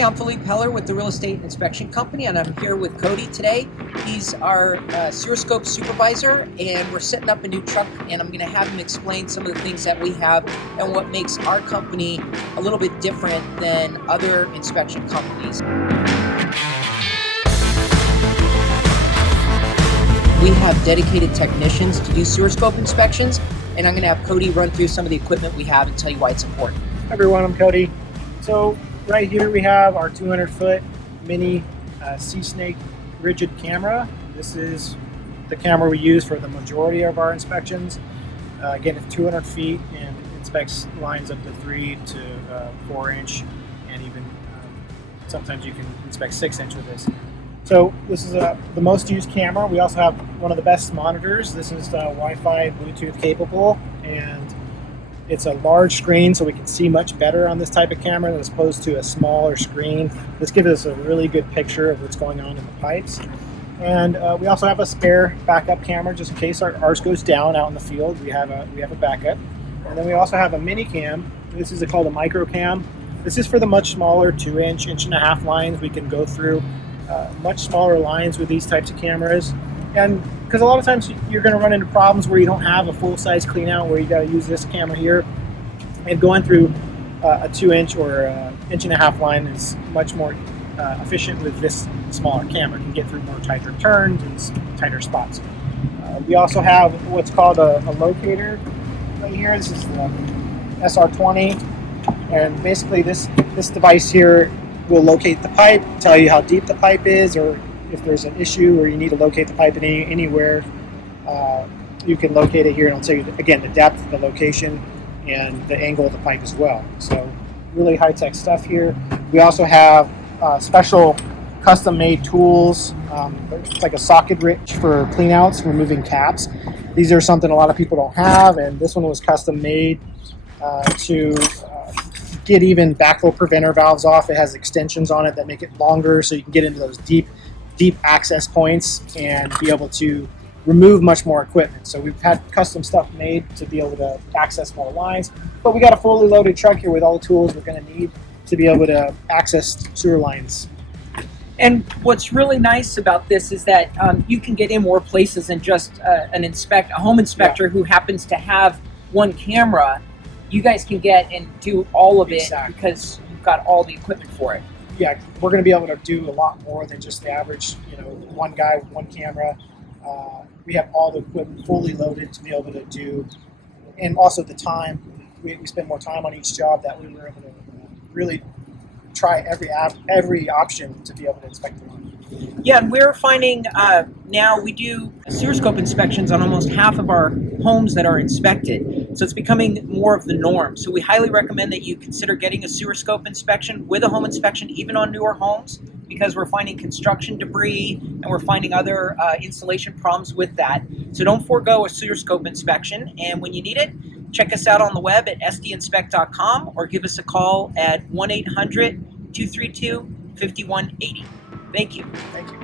Hey, I'm Philippe Heller with the Real Estate Inspection Company, and I'm here with Cody today. He's our Suroscope supervisor, and we're setting up a new truck, and I'm going to have him explain some of the things that we have and what makes our company a little bit different than other inspection companies. We have dedicated technicians to do Suroscope inspections, and I'm going to have Cody run through some of the equipment we have and tell you why it's important. Hi everyone, I'm Cody. So right here we have our 200-foot mini sea snake rigid camera. This is the camera we use for the majority of our inspections. Again, it's 200 feet and inspects lines up to 3 to 4 inch, and even sometimes you can inspect 6 inch with this. So this is the most used camera. We also have one of the best monitors. This is Wi-Fi, Bluetooth capable, and it's a large screen, so we can see much better on this type of camera as opposed to a smaller screen. This gives us a really good picture of what's going on in the pipes. And we also have a spare backup camera just in case ours goes down out in the field. We have a backup. And then we also have a mini cam. This is called a MicroCam. This is for the much smaller 2-inch, 1.5-inch lines. We can go through much smaller lines with these types of cameras. And because a lot of times you're going to run into problems where you don't have a full-size clean out, where you got to use this camera here, and going through a 2-inch or 1.5-inch line is much more efficient with this smaller camera. You can get through more tighter turns and tighter spots. We also have what's called a locator right here. This is the SR20, and basically this device here will locate the pipe, tell you how deep the pipe is, or if there's an issue or you need to locate the pipe anywhere, you can locate it here, and it'll tell you, again, the depth, the location, and the angle of the pipe as well. So really high-tech stuff here. We also have special custom-made tools. It's like a socket wrench for cleanouts, removing caps. These are something a lot of people don't have, and this one was custom-made to get even backflow preventer valves off. It has extensions on it that make it longer, so you can get into those deep access points and be able to remove much more equipment. So we've had custom stuff made to be able to access more lines, but we got a fully loaded truck here with all the tools we're going to need to be able to access sewer lines. And what's really nice about this is that you can get in more places than just a home inspector who happens to have one camera. You guys can get and do all of it because you've got all the equipment for it. Yeah, we're going to be able to do a lot more than just the average, one guy with one camera. We have all the equipment fully loaded to be able to do, and also the time. We spend more time on each job, that we were able to really try every option to be able to inspect the line. Yeah, and we're finding now we do Suroscope inspections on almost half of our homes that are inspected. So it's becoming more of the norm. So we highly recommend that you consider getting a Suroscope inspection with a home inspection, even on newer homes, because we're finding construction debris and we're finding other installation problems with that. So don't forego a Suroscope inspection. And when you need it, check us out on the web at sdinspect.com or give us a call at 1-800-232-5180. Thank you. Thank you.